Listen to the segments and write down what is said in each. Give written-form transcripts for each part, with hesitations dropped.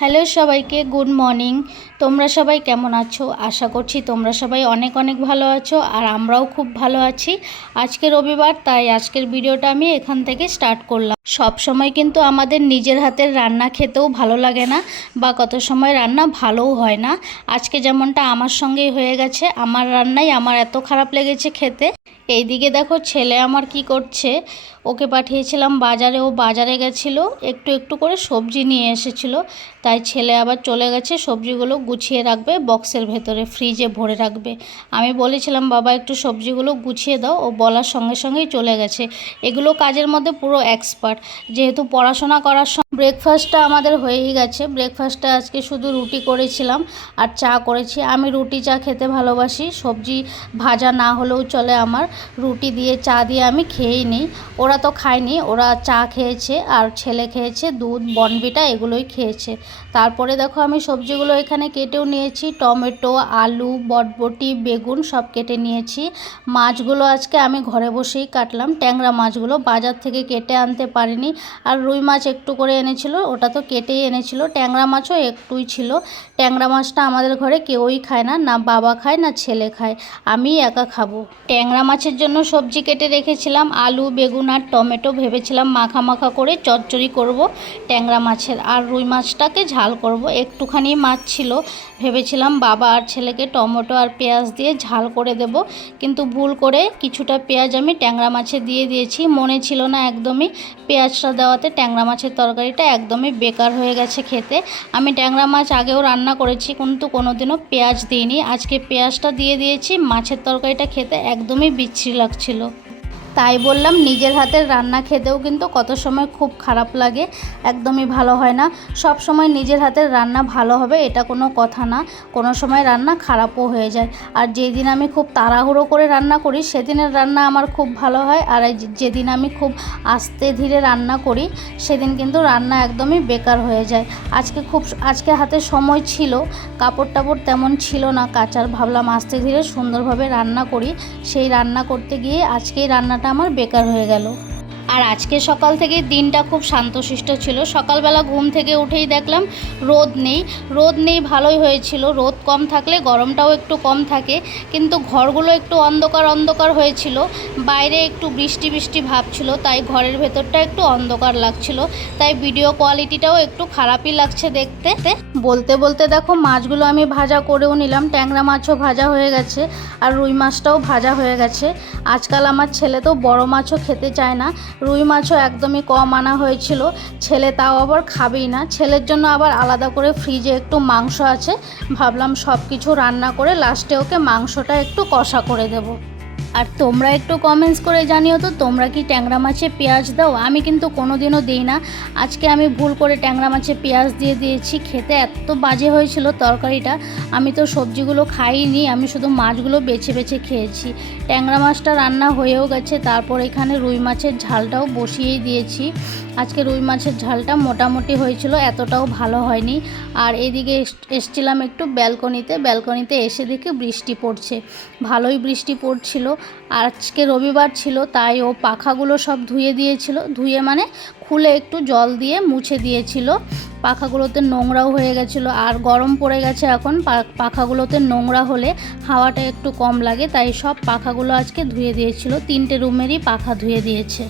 Hello সবাইকে good morning. তোমরা সবাই কেমন আছো? আশা করছি তোমরা সবাই অনেক অনেক ভালো আছো, আর আমরাও খুব ভালো আছি। আজকে রবিবার, তাই আজকের ভিডিওটা আমি এখান থেকে স্টার্ট করলাম। সব সময় কিন্তু আমাদের নিজের হাতের রান্না খেতেও ভালো লাগে না, বা কত সময় রান্না ভালোও হয় না। আজকে যেমনটা আমার সঙ্গেই হয়ে গেছে, আমার রান্নাই আমার এত খারাপ লেগেছে খেতে। এইদিকে দেখো ছেলে আমার কি করছে, ওকে পাঠিয়েছিলাম বাজারে, ও বাজারে গেছিলো, একটু একটু করে সবজি নিয়ে এসেছিলো। তাই ছেলে আবার চলে গেছে সবজিগুলো গুছিয়ে রাখবে বক্সের ভেতরে, ফ্রিজে ভরে রাখবে। আমি বলেছিলাম বাবা একটু সবজিগুলো গুছিয়ে দাও, ও বলার সঙ্গে সঙ্গেই চলে গেছে। এগুলো কাজের মধ্যে পুরো এক্সপার্ট, যেহেতু পড়াশোনা করার সময়। ব্রেকফাস্টটা আমাদের হয়েই গেছে। ব্রেকফাস্টটা আজকে শুধু রুটি করেছিলাম আর চা করেছি। আমি রুটি চা খেতে ভালোবাসি, সবজি ভাজা না হলেও চলে আমার। রুটি দিয়ে চা দিয়ে আমি খেয়েই নিই। ওরা তো খায়নি, ওরা চা খেয়েছে আর ছেলে খেয়েছে দুধ বর্নভিটা, এগুলোই খেয়েছে। তারপরে দেখো আমি সবজিগুলো এখানে কেটেও নিয়েছি, টমেটো, আলু, বটবটি, বেগুন সব কেটে নিয়েছি। মাছগুলো আজকে আমি ঘরে বসেই কাটলাম, ট্যাংরা মাছগুলো বাজার থেকে কেটে আনতে পারিনি। আর রুই মাছ একটু করে এনেছিল, ওটা তো কেটেই এনেছিল। ট্যাংরা মাছও একটুই ছিল। ট্যাংরা মাছটা আমাদের ঘরে কেউই খায় না, না বাবা খায় না ছেলে খায়, আমি একা খাবো। ট্যাংরা মাছের জন্য সবজি কেটে রেখেছিলাম, আলু, বেগুন আর টমেটো। ভেবেছিলাম মাখা মাখা করে চচ্চড়ি করব ট্যাংরা মাছের, আর রুই মাছটাকে ঝাল করব। একটুখানি মাছ ছিল, ভেবেছিলাম বাবা আর ছেলেকে টমেটো আর পেঁয়াজ দিয়ে ঝাল করে দেব, কিন্তু ভুল করে কিছুটা পেঁয়াজ আমি ট্যাংরা মাছে দিয়ে দিয়েছি। মনে ছিল না একদমই পেঁয়াজটা দেওয়াতে, ট্যাংরা মাছের তরকারিটা একদমই বেকার হয়ে গেছে খেতে। আমি ট্যাংরা মাছ আগেও রান্না করেছি, কিন্তু কোনোদিনও পেঁয়াজ দিইনি। আজকে পেঁয়াজটা দিয়ে দিয়েছি, মাছের তরকারিটা খেতে একদমই বিচ্ছিরি লাগছিল। তাই বললাম নিজের হাতের রান্না খেতেও কিন্তু কত সময় খুব খারাপ লাগে, একদমই ভালো হয় না। সব সময় নিজের হাতের রান্না ভালো হবে এটা কোনো কথা না, কোনো সময় রান্না খারাপও হয়ে যায়। আর যেদিন আমি খুব তাড়াহুড়ো করে রান্না করি সেদিনের রান্না আমার খুব ভালো হয়, আর যেদিন আমি খুব আস্তে ধীরে রান্না করি সেদিন কিন্তু রান্না একদমই বেকার হয়ে যায়। আজকে হাতে সময় ছিল, কাপড় টাপড় তেমন ছিল না কাচার, ভাবলাম আস্তে ধীরে সুন্দরভাবে রান্না করি। সেই রান্না করতে গিয়ে আজকেই রান্নাটা আমার বেকার হয়ে গেল। আর আজকে সকাল থেকে দিনটা খুব শান্তশিষ্ট ছিল। সকালবেলা ঘুম থেকে উঠেই দেখলাম রোদ নেই, ভালোই হয়েছিল। রোদ কম থাকলে গরমটাও একটু কম থাকে, কিন্তু ঘরগুলো একটু অন্ধকার অন্ধকার হয়েছিল। বাইরে একটু বৃষ্টি বৃষ্টি ভাব ছিল, তাই ঘরের ভেতরটা একটু অন্ধকার লাগছিল, তাই ভিডিও কোয়ালিটিটাও একটু খারাপই লাগছে দেখতে। বলতে বলতে দেখো মাছগুলো আমি ভাজা করেও নিলাম, ট্যাংরা মাছও ভাজা হয়ে গেছে আর রুই মাছটাও ভাজা হয়ে গেছে। আজকাল আমার ছেলে তো বড় মাছও খেতে চায় না, রুই মাছও একদমই কম আনা হয়েছিল। ছেলে তাও আবার খাবেই না, ছেলের জন্য আবার আলাদা করে ফ্রিজে একটু মাংস আছে, ভাবলাম সব কিছু রান্না করে লাস্টে ওকে মাংসটা একটু কষা করে দেব। আর তোমরা একটু কমেন্টস করে জানিও তো, তোমরা কি ট্যাংরা মাছে পেঁয়াজ দাও? আমি কিন্তু কোনোদিনও দিই না। আজকে আমি ভুল করে ট্যাংরা মাছে পেঁয়াজ দিয়ে দিয়েছি, খেতে এত বাজে হয়েছিল তরকারিটা। আমি তো সবজিগুলো খাইনি, আমি শুধু মাছগুলো বেছে বেছে খেয়েছি। ট্যাংরা মাছটা রান্না হয়েও গেছে, তারপর এখানে রুই মাছের ঝালটাও বসিয়েই দিয়েছি। আজকে রুই মাছের ঝালটা মোটামুটি হয়েছিল, এতটাও ভালো হয়নি। আর এদিকে এসছিলাম একটু ব্যালকনিতে এসে দেখে বৃষ্টি পড়ছে, ভালোই বৃষ্টি পড়ছিল। আজকে রবিবার ছিল, তাই ও পাখাগুলো সব ধুয়ে দিয়েছিল, ধুয়ে মানে খুলে একটু জল দিয়ে মুছে দিয়েছিল। পাখাগুলোতে নোংরাও হয়ে গেছিলো, আর গরম পড়ে গেছে এখন, পাখাগুলোতে নোংরা হলে হাওয়াটা একটু কম লাগে, তাই সব পাখাগুলো আজকে ধুয়ে দিয়েছিল। 3টে রুমেরই পাখা ধুয়ে দিয়েছে।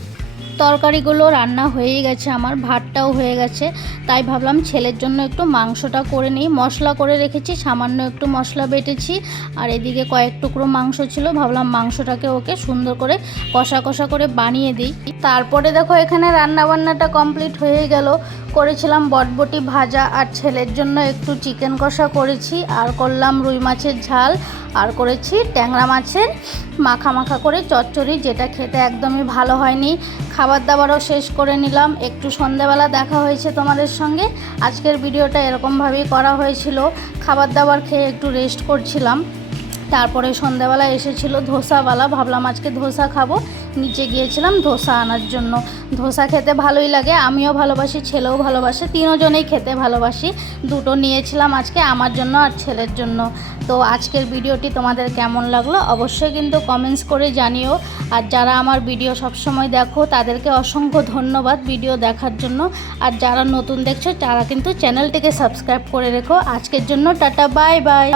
তরকারিগুলো রান্না হয়েই গেছে, আমার ভাতটাও হয়ে গেছে, তাই ভাবলাম ছেলের জন্য একটু মাংসটা করে নিই। মশলা করে রেখেছি, সামান্য একটু মশলা বেটেছি, আর এদিকে কয়েক টুকরো মাংস ছিল, ভাবলাম মাংসটাকে ওকে সুন্দর করে কষা কষা করে বানিয়ে দিই। তারপরে দেখো এখানে রান্নাবান্নাটা কমপ্লিট হয়ে গেল। করেছিলাম বটবটি ভাজা, আর ছেলের জন্য একটু চিকেন কষা করেছি, আর করলাম রুই মাছের ঝাল, আর করেছি ট্যাংরা মাছের মাখা মাখা করে চচ্চড়ি, যেটা খেতে একদমই ভালো হয়নি। খাবার দাবারও শেষ করে নিলাম, একটু সন্ধ্যাবেলা দেখা হয়েছে তোমাদের সঙ্গে। আজকের ভিডিওটা এরকমভাবেই করা হয়েছিল, খাবার দাবার খেয়ে একটু রেস্ট করছিলাম। তারপরে সন্ধ্যাবেলা এসেছিল ধোসাওয়ালা, ভাবলাম আজকে ধোসা খাবো, নিচে গিয়েছিলাম ধোসা আনার জন্য। ধোসা খেতে ভালোই লাগে, আমিও ভালোবাসি, ছেলেও ভালোবাসে, তিনজনেই খেতে ভালোবাসি। দুটো নিয়েছিলাম আজকে আমার জন্য আর ছেলের জন্য। তো আজকের ভিডিওটি তোমাদের কেমন লাগলো অবশ্যই কিন্তু কমেন্টস করে জানিও। আর যারা আমার ভিডিও সবসময় দেখো তাদেরকে অসংখ্য ধন্যবাদ ভিডিও দেখার জন্য। আর যারা নতুন দেখছো তারা কিন্তু চ্যানেলটিকে সাবস্ক্রাইব করে রেখো। আজকের জন্য টাটা, বাই বাই।